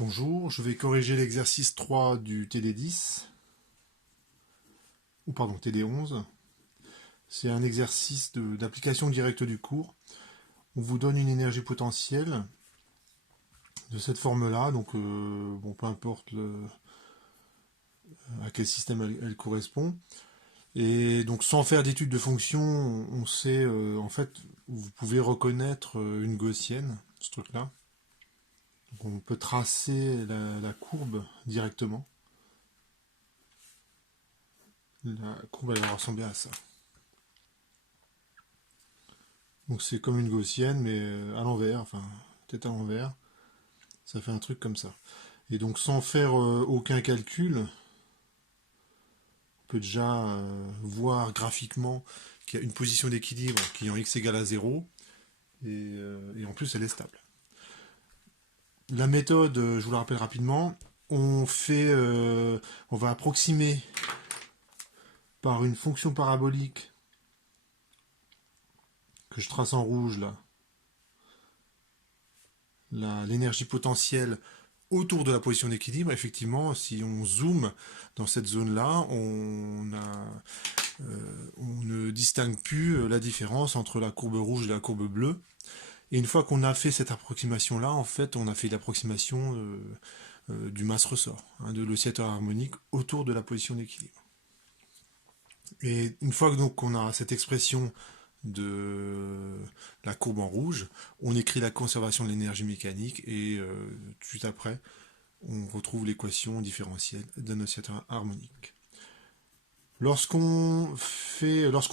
Bonjour, je vais corriger l'exercice 3 du TD10, ou pardon, TD11. C'est un exercice d'application directe du cours. On vous donne une énergie potentielle de cette forme-là, donc bon, peu importe à quel système elle correspond. Et donc sans faire d'études de fonction, on sait, en fait, vous pouvez reconnaître une gaussienne, ce truc-là. Donc on peut tracer la courbe directement. La courbe, elle va ressembler à ça. Donc c'est comme une gaussienne, mais à l'envers, enfin, peut-être à l'envers. Ça fait un truc comme ça. Et donc sans faire aucun calcul, on peut déjà voir graphiquement qu'il y a une position d'équilibre qui est en x égale à 0, et en plus elle est stable. La méthode, je vous la rappelle rapidement, on va approximer par une fonction parabolique que je trace en rouge là, l'énergie potentielle autour de la position d'équilibre. Effectivement, si on zoome dans cette zone-là, on ne distingue plus la différence entre la courbe rouge et la courbe bleue. Et une fois qu'on a fait cette approximation-là, en fait, on a fait l'approximation du masse-ressort, hein, de l'oscillateur harmonique autour de la position d'équilibre. Et une fois qu'on a cette expression de la courbe en rouge, on écrit la conservation de l'énergie mécanique et tout de suite après, on retrouve l'équation différentielle d'un oscillateur harmonique. Lorsqu'on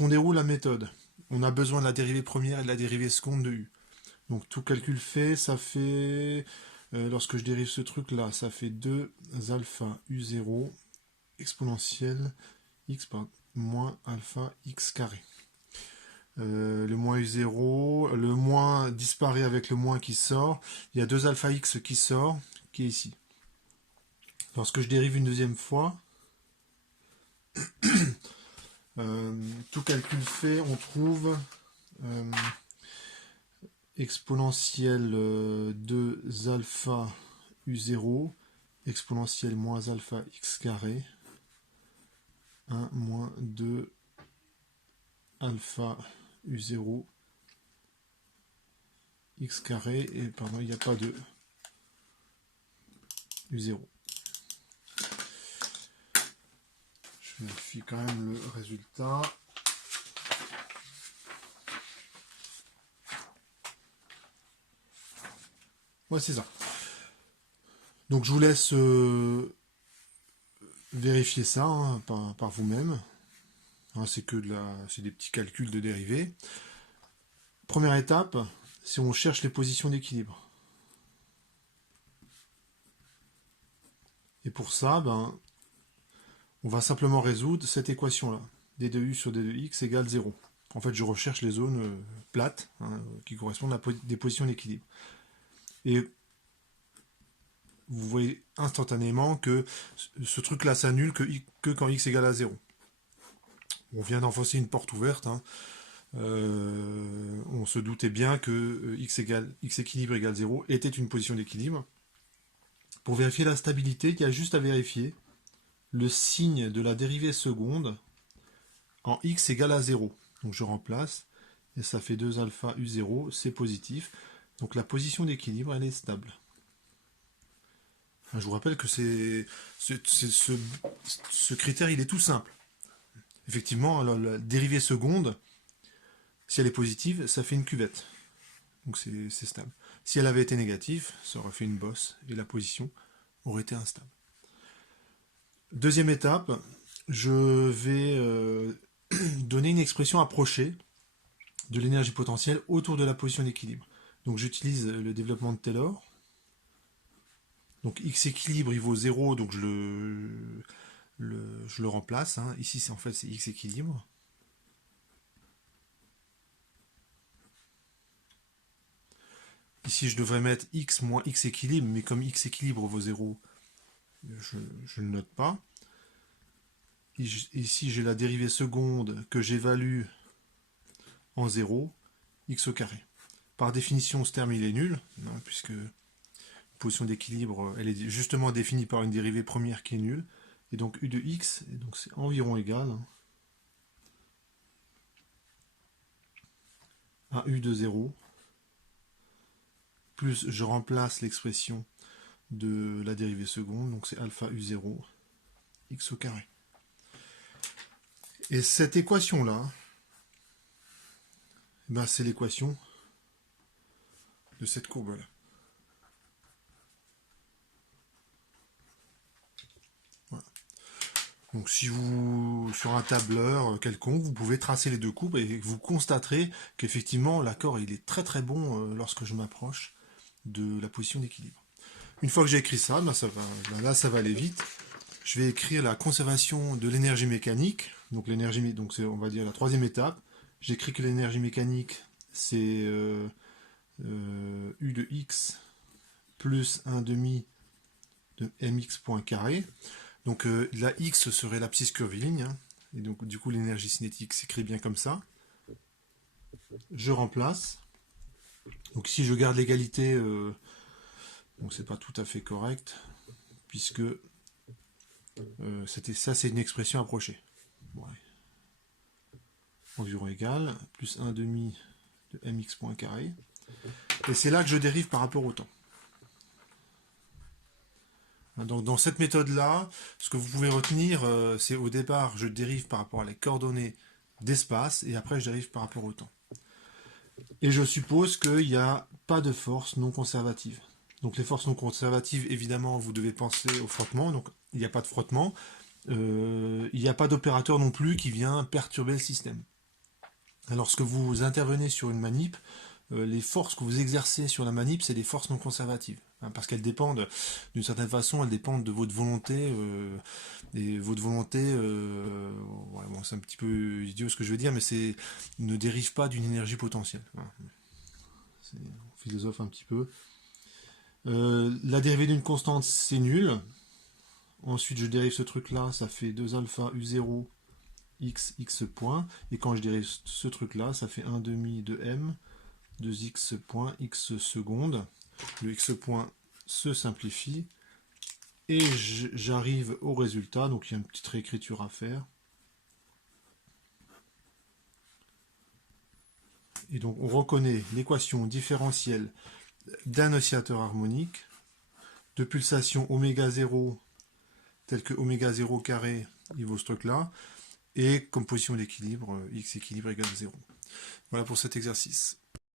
déroule la méthode, on a besoin de la dérivée première et de la dérivée seconde de U. Donc tout calcul fait, ça fait, lorsque je dérive ce truc là, ça fait 2 alpha U0 exponentielle x par moins alpha x carré. Le moins U0, le moins disparaît avec le moins qui sort. Il y a 2 alpha x qui sort, qui est ici. Lorsque je dérive une deuxième fois, tout calcul fait, on trouve exponentielle 2 alpha U0 exponentielle moins alpha x carré 1 moins 2 alpha U0 x carré, et pardon, il n'y a pas de U0. Je vérifie quand même le résultat. Ouais, c'est ça. Donc je vous laisse vérifier ça hein, par vous-même. Hein, c'est des petits calculs de dérivés. Première étape, si on cherche les positions d'équilibre. Et pour ça, on va simplement résoudre cette équation-là. D2U sur D2X égale 0. En fait, je recherche les zones plates hein, qui correspondent à des positions d'équilibre. Et vous voyez instantanément que ce truc-là s'annule que quand x égale à 0. On vient d'enfoncer une porte ouverte. Hein. On se doutait bien que x équilibre égale 0 était une position d'équilibre. Pour vérifier la stabilité, il y a juste à vérifier le signe de la dérivée seconde en x égale à 0. Donc je remplace, et ça fait 2 alpha u0, c'est positif. Donc la position d'équilibre, elle est stable. Je vous rappelle que ce critère, il est tout simple. Effectivement, la dérivée seconde, si elle est positive, ça fait une cuvette. Donc c'est stable. Si elle avait été négative, ça aurait fait une bosse, et la position aurait été instable. Deuxième étape, je vais donner une expression approchée de l'énergie potentielle autour de la position d'équilibre. Donc j'utilise le développement de Taylor. Donc x équilibre il vaut 0, donc je le remplace. Hein. Ici en fait c'est x équilibre. Ici je devrais mettre x moins x équilibre, mais comme x équilibre vaut 0, je ne le note pas. Ici j'ai la dérivée seconde que j'évalue en 0, x au carré. Par définition ce terme il est nul, hein, puisque position d'équilibre, elle est justement définie par une dérivée première qui est nulle. Et donc u de x, et donc c'est environ égal à u de 0, plus je remplace l'expression de la dérivée seconde, donc c'est alpha u0, x au carré. Et cette équation-là, ben c'est l'équation de cette courbe-là. Voilà. Donc si vous, sur un tableur quelconque, vous pouvez tracer les deux courbes et vous constaterez qu'effectivement l'accord il est très très bon lorsque je m'approche de la position d'équilibre. Une fois que j'ai écrit ça, ben là ça va aller vite. Je vais écrire la conservation de l'énergie mécanique. Donc l'énergie, donc c'est on va dire la troisième étape. J'écris que l'énergie mécanique c'est u de x plus 1 demi de mx point carré. Donc la x serait l'abscisse curviligne, hein, et donc du coup l'énergie cinétique s'écrit bien comme ça. Je remplace. Donc si je garde l'égalité, donc c'est pas tout à fait correct, puisque ça c'est une expression approchée. Ouais. Environ égal, plus 1 demi de mx point carré. Et c'est là que je dérive par rapport au temps. Donc dans cette méthode-là, ce que vous pouvez retenir, c'est au départ, je dérive par rapport à les coordonnées d'espace, et après je dérive par rapport au temps. Et je suppose qu'il n'y a pas de force non conservative. Donc les forces non conservatives, évidemment, vous devez penser au frottement, donc il n'y a pas de frottement. Il n'y a pas d'opérateur non plus qui vient perturber le système. Alors, lorsque vous intervenez sur une manip, les forces que vous exercez sur la manip, c'est des forces non conservatives. Hein, parce qu'elles dépendent, d'une certaine façon, elles dépendent de votre volonté. Et votre volonté, ouais, bon, c'est un petit peu idiot ce que je veux dire, mais c'est ne dérive pas d'une énergie potentielle. Voilà. On philosophe un petit peu. La dérivée d'une constante, c'est nul. Ensuite, je dérive ce truc-là, ça fait 2 alpha u0 x point. Et quand je dérive ce truc-là, ça fait 1 demi de m 2x point x seconde. Le x point se simplifie. Et j'arrive au résultat. Donc il y a une petite réécriture à faire. Et donc on reconnaît l'équation différentielle d'un oscillateur harmonique de pulsation oméga 0 tel que oméga 0 carré, il vaut ce truc-là, et comme position d'équilibre, x équilibre égale 0. Voilà pour cet exercice.